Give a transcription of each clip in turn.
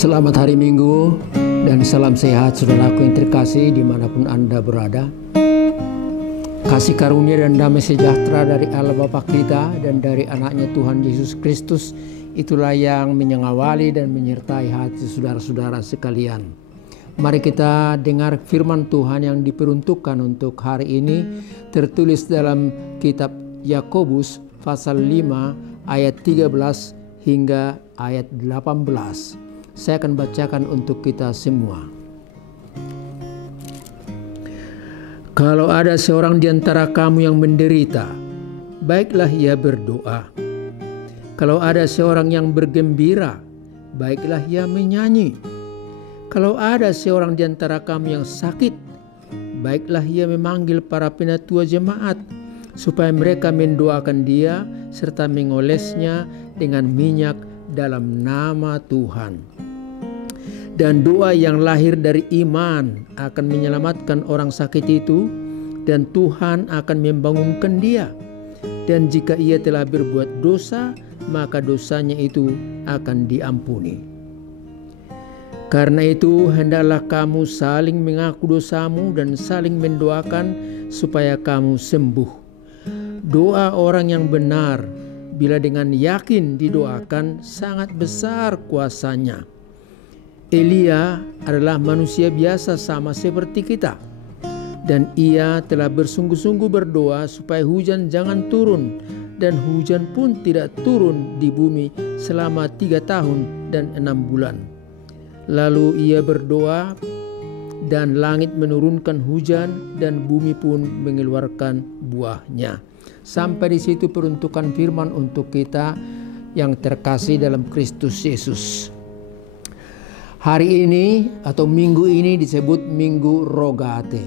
Selamat hari Minggu dan salam sehat saudaraku yang terkasih dimanapun Anda berada. Kasih karunia dan damai sejahtera dari Allah Bapa kita dan dari anaknya Tuhan Yesus Kristus, itulah yang mengawali dan menyertai hati saudara-saudara sekalian. Mari kita dengar firman Tuhan yang diperuntukkan untuk hari ini, tertulis dalam kitab Yakobus pasal 5 ayat 13 hingga ayat 18. Saya akan bacakan untuk kita semua. Kalau ada seorang di antara kamu yang menderita, baiklah ia berdoa. Kalau ada seorang yang bergembira, baiklah ia menyanyi. Kalau ada seorang di antara kamu yang sakit, baiklah ia memanggil para penatua jemaat, supaya mereka mendoakan dia serta mengolesnya dengan minyak dalam nama Tuhan. Dan doa yang lahir dari iman akan menyelamatkan orang sakit itu, dan Tuhan akan membangunkan dia. Dan jika ia telah berbuat dosa, maka dosanya itu akan diampuni. Karena itu hendaklah kamu saling mengaku dosamu dan saling mendoakan supaya kamu sembuh. Doa orang yang benar, bila dengan yakin didoakan, sangat besar kuasanya. Elia adalah manusia biasa sama seperti kita, dan ia telah bersungguh-sungguh berdoa supaya hujan jangan turun, dan hujan pun tidak turun di bumi selama 3 tahun dan 6 bulan. Lalu ia berdoa, dan langit menurunkan hujan, dan bumi pun mengeluarkan buahnya. Sampai di situ peruntukan firman untuk kita yang terkasih dalam Kristus Yesus. Hari ini atau minggu ini disebut Minggu Rogate.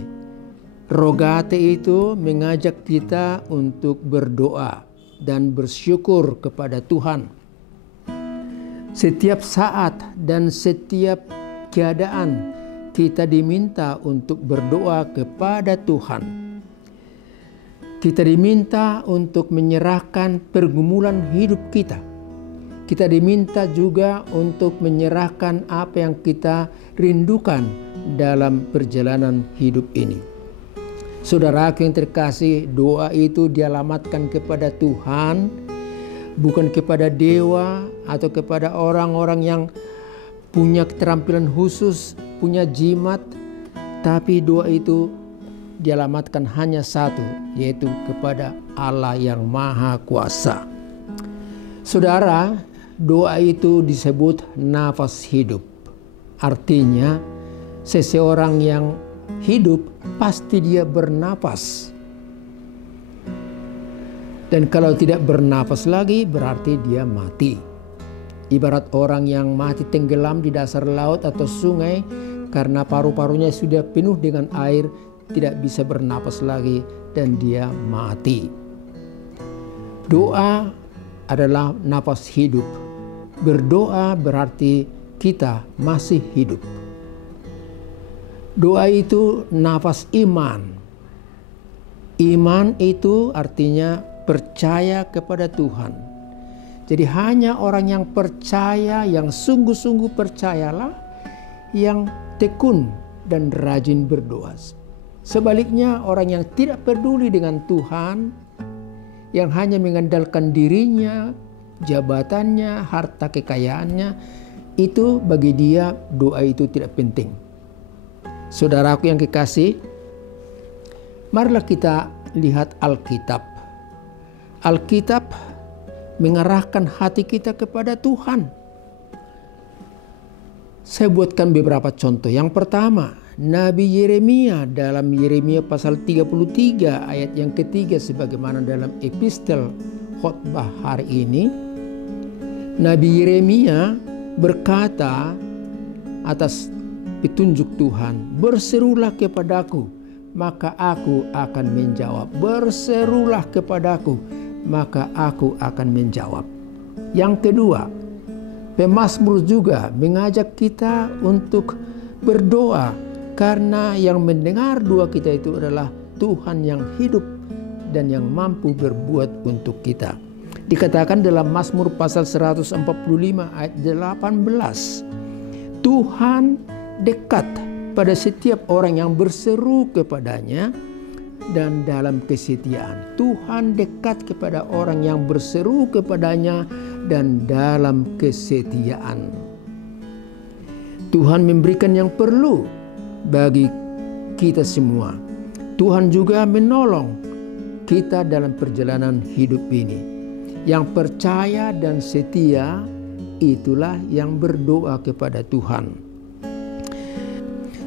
Rogate itu mengajak kita untuk berdoa dan bersyukur kepada Tuhan. Setiap saat dan setiap keadaan kita diminta untuk berdoa kepada Tuhan. Kita diminta untuk menyerahkan pergumulan hidup kita. Kita diminta juga untuk menyerahkan apa yang kita rindukan dalam perjalanan hidup ini. Saudaraku yang terkasih, doa itu dialamatkan kepada Tuhan, bukan kepada dewa atau kepada orang-orang yang punya keterampilan khusus, punya jimat, tapi doa itu dialamatkan hanya satu, yaitu kepada Allah yang Maha Kuasa. Saudara, doa itu disebut nafas hidup. Artinya, seseorang yang hidup pasti dia bernapas. Dan kalau tidak bernapas lagi berarti dia mati. Ibarat orang yang mati tenggelam di dasar laut atau sungai karena paru-parunya sudah penuh dengan air, tidak bisa bernapas lagi dan dia mati. Doa adalah napas hidup. Berdoa berarti kita masih hidup. Doa itu nafas iman. Iman itu artinya percaya kepada Tuhan. Jadi hanya orang yang percaya, yang sungguh-sungguh percayalah, yang tekun dan rajin berdoa. Sebaliknya orang yang tidak peduli dengan Tuhan, yang hanya mengandalkan dirinya, jabatannya, harta kekayaannya, itu bagi dia doa itu tidak penting. Saudaraku yang kekasih, marilah kita lihat Alkitab. Alkitab mengarahkan hati kita kepada Tuhan. Saya buatkan beberapa contoh. Yang pertama, Nabi Yeremia dalam Yeremia pasal 33 ayat yang ketiga, sebagaimana dalam epistel khotbah hari ini. Nabi Yeremia berkata atas petunjuk Tuhan, "Berserulah kepadaku, maka aku akan menjawab. Berserulah kepadaku, maka aku akan menjawab." Yang kedua, pemazmur juga mengajak kita untuk berdoa, karena yang mendengar doa kita itu adalah Tuhan yang hidup dan yang mampu berbuat untuk kita. Dikatakan dalam Mazmur pasal 145 ayat 18, Tuhan dekat pada setiap orang yang berseru kepadanya dan dalam kesetiaan. Tuhan dekat kepada orang yang berseru kepadanya dan dalam kesetiaan. Tuhan memberikan yang perlu bagi kita semua. Tuhan juga menolong kita dalam perjalanan hidup ini. Yang percaya dan setia, itulah yang berdoa kepada Tuhan.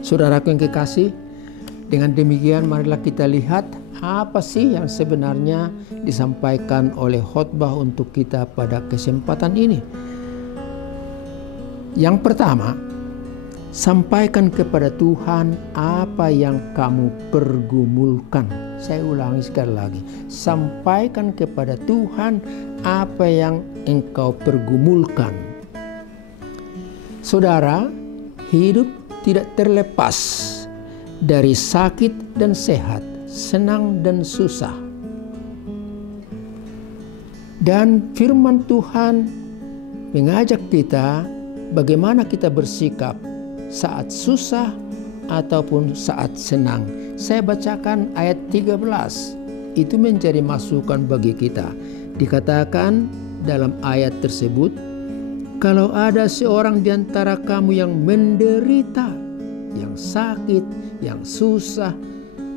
Saudaraku yang kekasih, dengan demikian marilah kita lihat apa sih yang sebenarnya disampaikan oleh khotbah untuk kita pada kesempatan ini. Yang pertama, sampaikan kepada Tuhan apa yang kamu pergumulkan. Saya ulangi sekali lagi. Sampaikan kepada Tuhan apa yang engkau pergumulkan. Saudara, hidup tidak terlepas dari sakit dan sehat, senang dan susah. Dan firman Tuhan mengajak kita bagaimana kita bersikap saat susah ataupun saat senang. Saya bacakan ayat 13. Itu menjadi masukan bagi kita. Dikatakan dalam ayat tersebut, kalau ada seorang di antara kamu yang menderita, yang sakit, yang susah,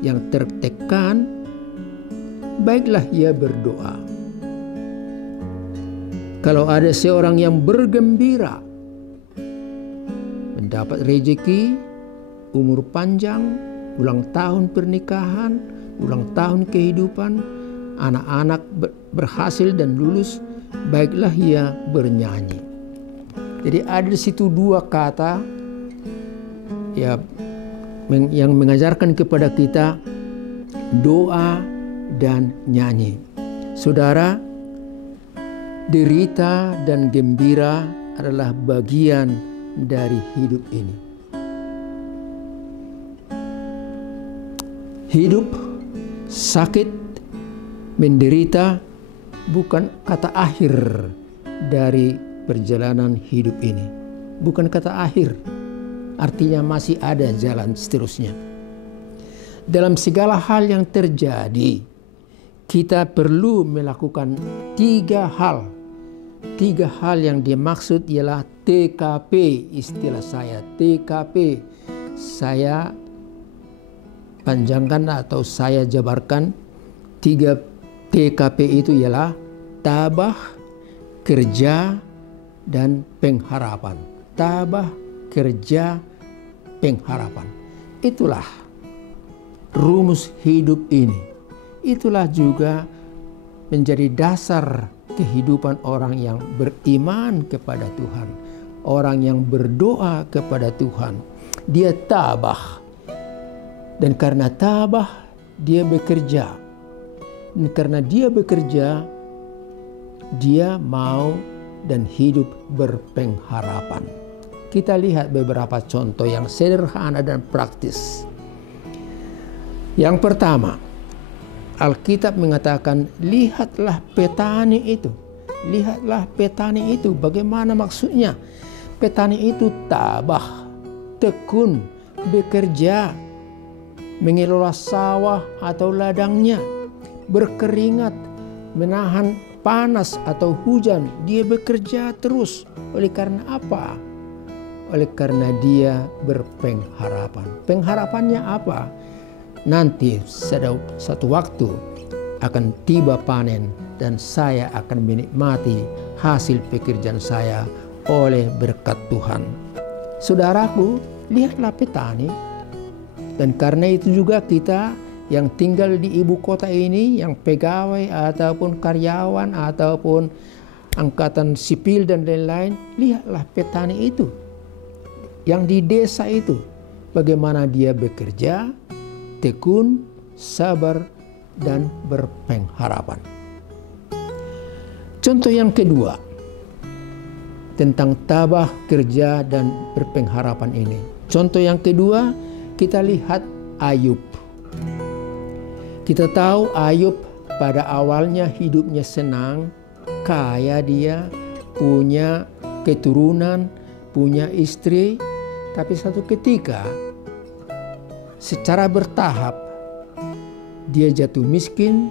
yang tertekan, baiklah ia berdoa. Kalau ada seorang yang bergembira, mendapat rezeki, umur panjang, ulang tahun pernikahan, ulang tahun kehidupan, anak-anak berhasil dan lulus, baiklah ia bernyanyi. Jadi ada di situ dua kata ya yang mengajarkan kepada kita doa dan nyanyi. Saudara, derita dan gembira adalah bagian dari hidup ini. Hidup, sakit, menderita bukan kata akhir dari perjalanan hidup ini. Bukan kata akhir. Artinya masih ada jalan seterusnya. Dalam segala hal yang terjadi, kita perlu melakukan 3 hal. 3 hal yang dimaksud ialah TKP, istilah saya. TKP. Saya panjangkan atau saya jabarkan 3 TKP itu ialah tabah, kerja, dan pengharapan. Tabah, kerja, pengharapan. Itulah rumus hidup ini. Itulah juga menjadi dasar kehidupan orang yang beriman kepada Tuhan. Orang yang berdoa kepada Tuhan. Dia tabah. Dan karena tabah, dia bekerja. Dan karena dia bekerja, dia mau dan hidup berpengharapan. Kita lihat beberapa contoh yang sederhana dan praktis. Yang pertama, Alkitab mengatakan, lihatlah petani itu. Lihatlah petani itu. Bagaimana maksudnya? Petani itu tabah, tekun, bekerja, mengelola sawah atau ladangnya, berkeringat, menahan panas atau hujan. Dia bekerja terus. Oleh karena apa? Oleh karena dia berpengharapan. Pengharapannya apa? Nanti satu waktu akan tiba panen dan saya akan menikmati hasil pekerjaan saya oleh berkat Tuhan. Saudaraku, lihatlah petani. Dan karena itu juga kita yang tinggal di ibu kota ini, yang pegawai ataupun karyawan ataupun angkatan sipil dan lain-lain, lihatlah petani itu. Yang di desa itu, bagaimana dia bekerja, tekun, sabar, dan berpengharapan. Contoh yang kedua, tentang tabah, kerja, dan berpengharapan ini. Contoh yang kedua, kita lihat Ayub. Kita tahu Ayub pada awalnya hidupnya senang, kaya dia, punya keturunan, punya istri, Tapi satu ketika secara bertahap dia jatuh miskin,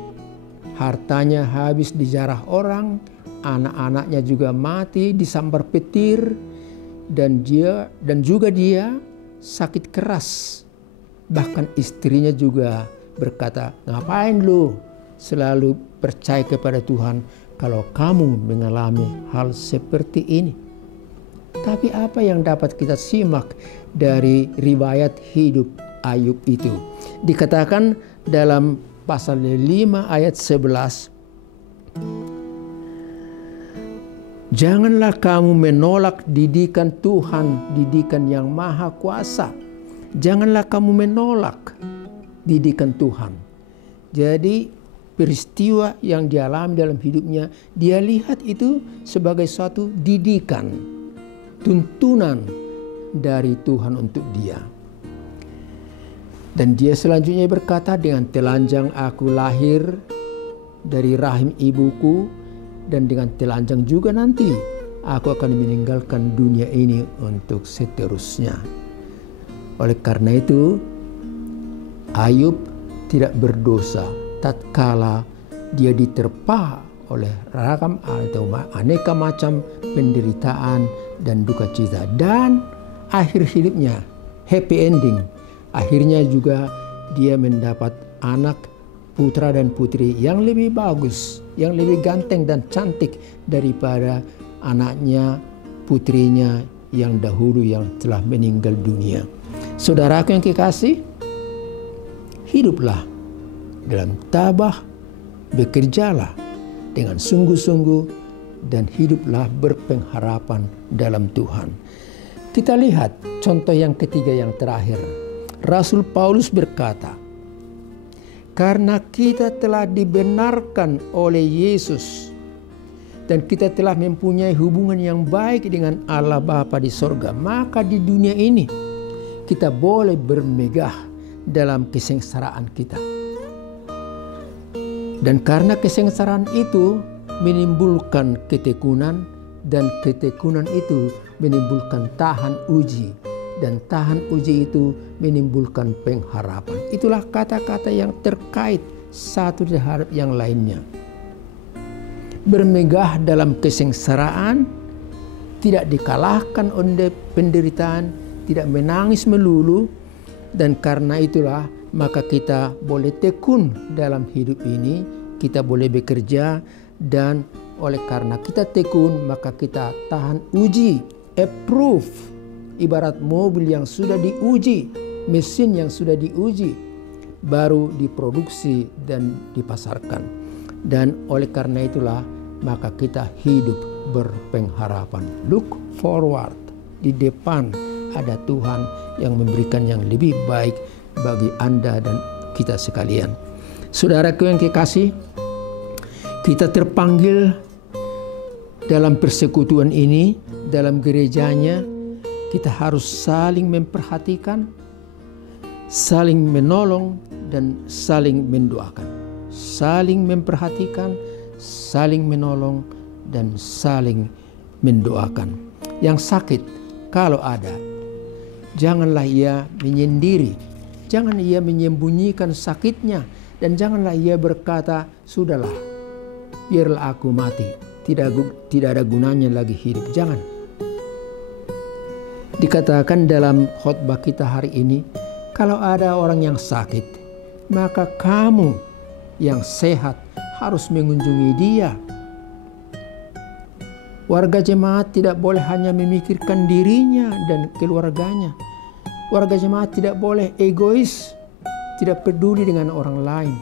hartanya habis dijarah orang, anak-anaknya juga mati disambar petir, dan juga dia sakit keras. Bahkan istrinya juga berkata, ngapain lu selalu percaya kepada Tuhan kalau kamu mengalami hal seperti ini? Tapi apa yang dapat kita simak dari riwayat hidup Ayub itu? Dikatakan dalam pasal 5 ayat 11, janganlah kamu menolak didikan Tuhan, didikan yang maha kuasa. Janganlah kamu menolak didikan Tuhan. Jadi peristiwa yang dialami dalam hidupnya, dia lihat itu sebagai suatu didikan, tuntunan dari Tuhan untuk dia. Dan dia selanjutnya berkata, dengan telanjang aku lahir dari rahim ibuku, dan dengan telanjang juga nanti aku akan meninggalkan dunia ini untuk seterusnya. Oleh karena itu, Ayub tidak berdosa tatkala dia diterpa oleh ragam atau aneka macam penderitaan dan duka cita. Dan akhir hidupnya happy ending. Akhirnya juga dia mendapat anak, putra dan putri yang lebih bagus, yang lebih ganteng dan cantik daripada anaknya, putrinya yang dahulu yang telah meninggal dunia. Saudaraku yang kekasih, hiduplah dalam tabah, bekerjalah dengan sungguh-sungguh, dan hiduplah berpengharapan dalam Tuhan. Kita lihat contoh yang ketiga yang terakhir. Rasul Paulus berkata, karena kita telah dibenarkan oleh Yesus dan kita telah mempunyai hubungan yang baik dengan Allah Bapa di sorga, maka di dunia ini kita boleh bermegah dalam kesengsaraan kita. Dan karena kesengsaraan itu menimbulkan ketekunan, dan ketekunan itu menimbulkan tahan uji, dan tahan uji itu menimbulkan pengharapan. Itulah kata-kata yang terkait satu terhadap yang lainnya. Bermegah dalam kesengsaraan, tidak dikalahkan oleh penderitaan, tidak menangis melulu, dan karena itulah maka kita boleh tekun dalam hidup ini, kita boleh bekerja, dan oleh karena kita tekun maka kita tahan uji, approve. Ibarat mobil yang sudah diuji, mesin yang sudah diuji, baru diproduksi dan dipasarkan. Dan oleh karena itulah maka kita hidup berpengharapan. Look forward, di depan ada Tuhan yang memberikan yang lebih baik bagi Anda dan kita sekalian. Saudaraku yang kekasih, kita terpanggil dalam persekutuan ini, dalam gerejanya, kita harus saling memperhatikan, saling menolong, dan saling mendoakan. Saling memperhatikan, saling menolong, dan saling mendoakan. Yang sakit, kalau ada, janganlah ia menyendiri, jangan ia menyembunyikan sakitnya, dan janganlah ia berkata, sudahlah, biarlah aku mati, tidak ada gunanya lagi hidup. Jangan. Dikatakan dalam khotbah kita hari ini, kalau ada orang yang sakit, maka kamu yang sehat harus mengunjungi dia. Warga jemaat tidak boleh hanya memikirkan dirinya dan keluarganya. Warga jemaat tidak boleh egois, tidak peduli dengan orang lain.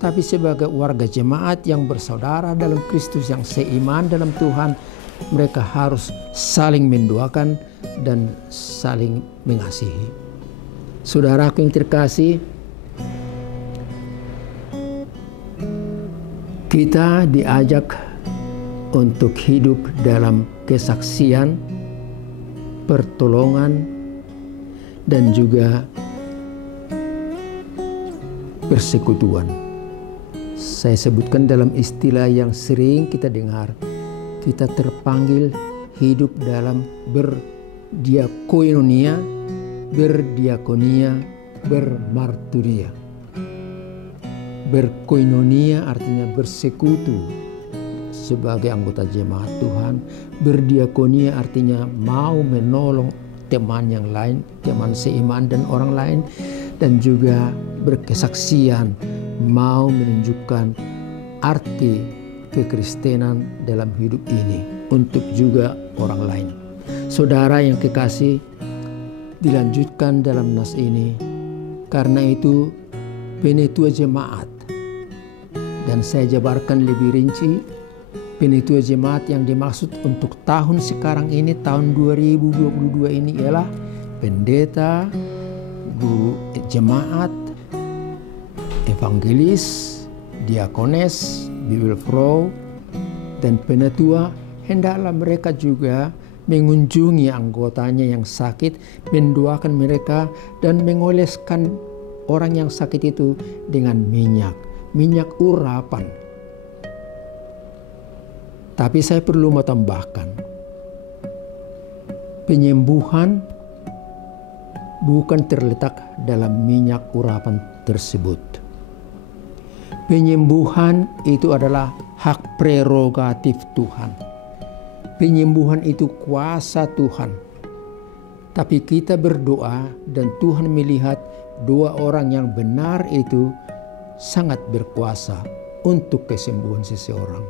Tapi sebagai warga jemaat yang bersaudara dalam Kristus, yang seiman dalam Tuhan, mereka harus saling mendoakan dan saling mengasihi. Saudaraku yang terkasih, kita diajak untuk hidup dalam kesaksian, pertolongan, dan juga persekutuan. Saya sebutkan dalam istilah yang sering kita dengar, kita terpanggil hidup dalam diakonia, berdiakonia, bermarturia. Berkoinonia artinya bersekutu sebagai anggota jemaat Tuhan. Berdiakonia artinya mau menolong teman yang lain, teman seiman dan orang lain. Dan juga berkesaksian, mau menunjukkan arti kekristenan dalam hidup ini untuk juga orang lain. Saudara yang kekasih, dilanjutkan dalam nas ini, karena itu penetua jemaat. Dan saya jabarkan lebih rinci, penetua jemaat yang dimaksud untuk tahun sekarang ini, tahun 2022 ini ialah pendeta, guru jemaat, evangelis, diakones, Bible Pro, dan penetua. Hendaklah mereka juga mengunjungi anggotanya yang sakit, mendoakan mereka, dan mengoleskan orang yang sakit itu dengan minyak urapan. Tapi saya perlu mau tambahkan, penyembuhan bukan terletak dalam minyak urapan tersebut. Penyembuhan itu adalah hak prerogatif Tuhan. Penyembuhan itu kuasa Tuhan. Tapi kita berdoa dan Tuhan melihat doa orang yang benar itu sangat berkuasa untuk kesembuhan seseorang.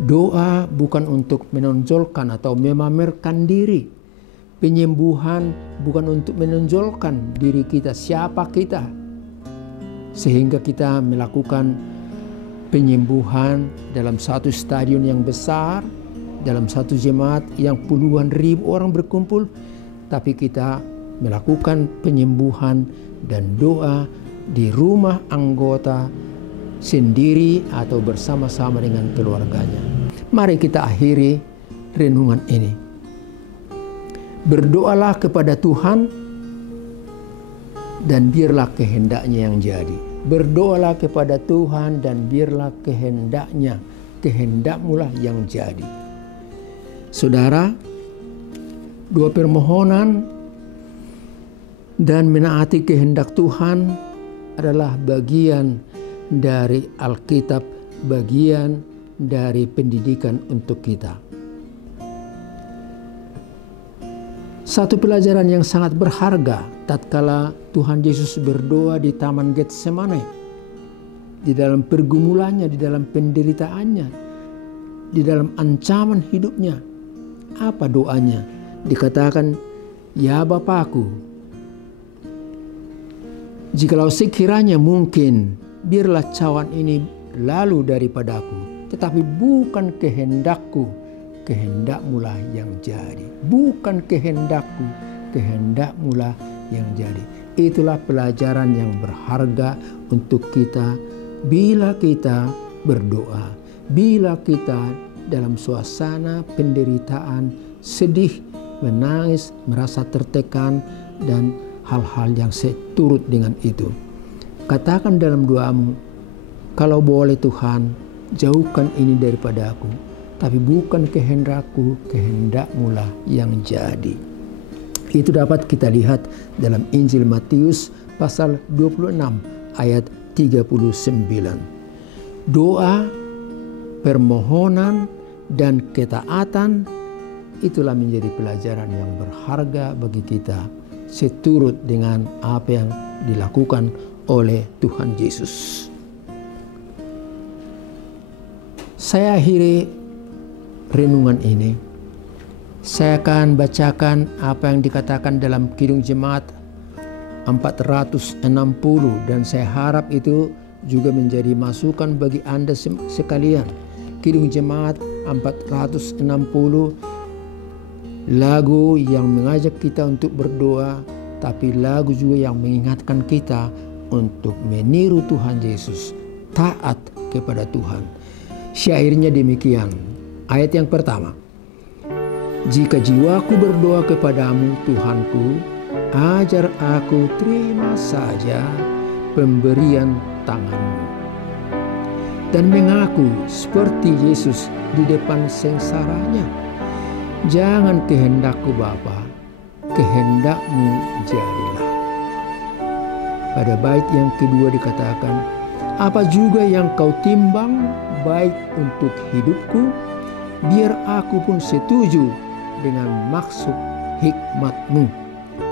Doa bukan untuk menonjolkan atau memamerkan diri. Penyembuhan bukan untuk menonjolkan diri kita, siapa kita. Sehingga kita melakukan penyembuhan dalam satu stadion yang besar, dalam satu jemaat yang puluhan ribu orang berkumpul. Tapi kita melakukan penyembuhan dan doa di rumah anggota sendiri atau bersama-sama dengan keluarganya. Mari kita akhiri renungan ini. Berdoalah kepada Tuhan dan biarlah kehendaknya yang jadi. Berdoalah kepada Tuhan dan biarlah kehendaknya, kehendakmulah yang jadi. Saudara, dua permohonan dan menaati kehendak Tuhan adalah bagian dari Alkitab, bagian dari pendidikan untuk kita. Satu pelajaran yang sangat berharga tatkala Tuhan Yesus berdoa di Taman Getsemane, di dalam pergumulannya, di dalam penderitaannya, di dalam ancaman hidupnya. Apa doanya? Dikatakan, "Ya Bapakku, jikalau sekiranya mungkin, biarlah cawan ini lalu daripadaku, tetapi bukan kehendakku, kehendakmulah yang jadi." Bukan kehendakku, kehendakmulah yang jadi. Itulah pelajaran yang berharga untuk kita bila kita berdoa, bila kita dalam suasana penderitaan, sedih, menangis, merasa tertekan, dan hal-hal yang seturut dengan itu. Katakan dalam doamu, "Kalau boleh Tuhan, jauhkan ini daripada aku, tapi bukan kehendakku, kehendakmulah yang jadi." Itu dapat kita lihat dalam Injil Matius pasal 26 ayat 39. Doa, permohonan, dan ketaatan itulah menjadi pelajaran yang berharga bagi kita, seturut dengan apa yang dilakukan oleh Tuhan Yesus. Saya akhiri renungan ini. Saya akan bacakan apa yang dikatakan dalam Kidung Jemaat 460, dan saya harap itu juga menjadi masukan bagi Anda sekalian. Kidung Jemaat 460, lagu yang mengajak kita untuk berdoa, tapi lagu juga yang mengingatkan kita untuk meniru Tuhan Yesus, taat kepada Tuhan. Syairnya demikian. Ayat yang pertama, "Jika jiwaku berdoa kepadamu Tuhanku, ajar aku terima saja pemberian tanganmu, dan mengaku seperti Yesus di depan sengsaranya. Jangan kehendakku Bapa, kehendak-Mu jadilah. Pada bait yang kedua dikatakan, apa juga yang kau timbang baik untuk hidupku, biar aku pun setuju dengan maksud hikmat-Mu,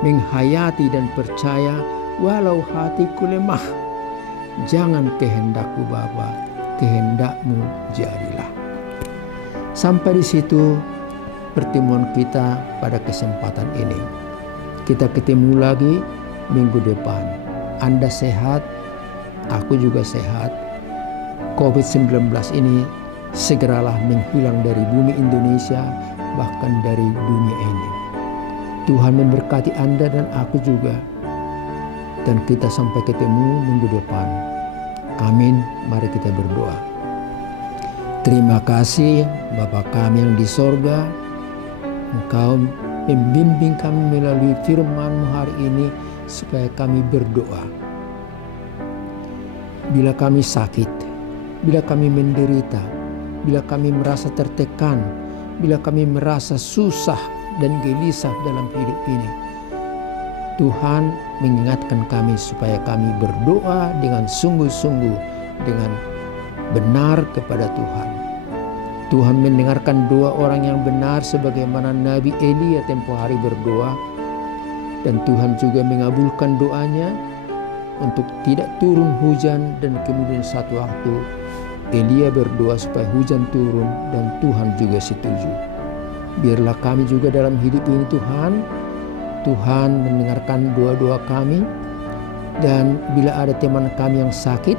menghayati dan percaya walau hatiku lemah. Jangan kehendakku Bapa, kehendak-Mu jadilah. Sampai di situ pertemuan kita pada kesempatan ini. Kita ketemu lagi minggu depan. Anda sehat, aku juga sehat. COVID-19 ini segeralah menghilang dari bumi Indonesia, bahkan dari dunia ini. Tuhan memberkati Anda dan aku juga. Dan kita sampai ketemu minggu depan. Amin. Mari kita berdoa. Terima kasih Bapa kami yang di sorga. Engkau membimbing kami melalui firman-Mu hari ini supaya kami berdoa. Bila kami sakit, bila kami menderita, bila kami merasa tertekan, bila kami merasa susah dan gelisah dalam hidup ini, Tuhan mengingatkan kami supaya kami berdoa dengan sungguh-sungguh, dengan benar kepada Tuhan. Tuhan mendengarkan doa orang yang benar sebagaimana Nabi Elia tempo hari berdoa. Dan Tuhan juga mengabulkan doanya untuk tidak turun hujan, dan kemudian satu waktu Elia berdoa supaya hujan turun dan Tuhan juga setuju. Biarlah kami juga dalam hidup ini Tuhan mendengarkan doa-doa kami, dan bila ada teman kami yang sakit,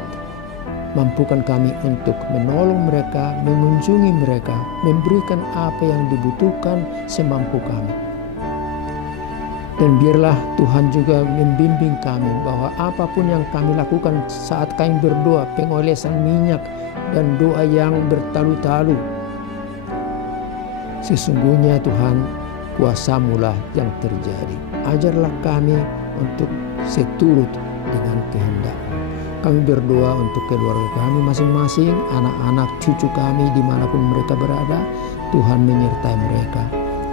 mampukan kami untuk menolong mereka, mengunjungi mereka, memberikan apa yang dibutuhkan semampu kami. Dan biarlah Tuhan juga membimbing kami bahwa apapun yang kami lakukan saat kami berdoa, pengolesan minyak dan doa yang bertalu-talu, sesungguhnya Tuhan, kuasa-Mu lah yang terjadi. Ajarlah kami untuk seturut dengan kehendak-Mu. Kami berdoa untuk keluarga kami masing-masing, anak-anak, cucu kami dimanapun mereka berada. Tuhan menyertai mereka.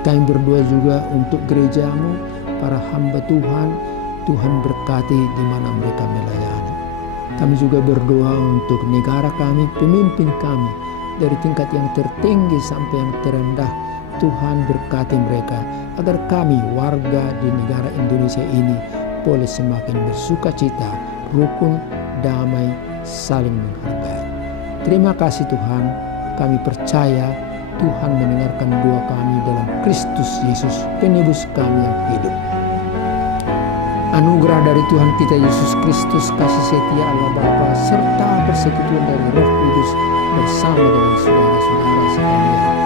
Kami berdoa juga untuk gereja-Mu, para hamba Tuhan. Tuhan berkati di mana mereka melayani. Kami juga berdoa untuk negara kami, pemimpin kami, dari tingkat yang tertinggi sampai yang terendah. Tuhan berkati mereka agar kami warga di negara Indonesia ini boleh semakin bersuka cita, rukun, damai, saling menghargai. Terima kasih Tuhan, kami percaya Tuhan mendengarkan doa kami dalam Kristus Yesus, penebus kami yang hidup. Anugerah dari Tuhan kita Yesus Kristus, kasih setia Allah Bapa, serta persekutuan dari Roh Kudus bersama dengan saudara-saudara sekalian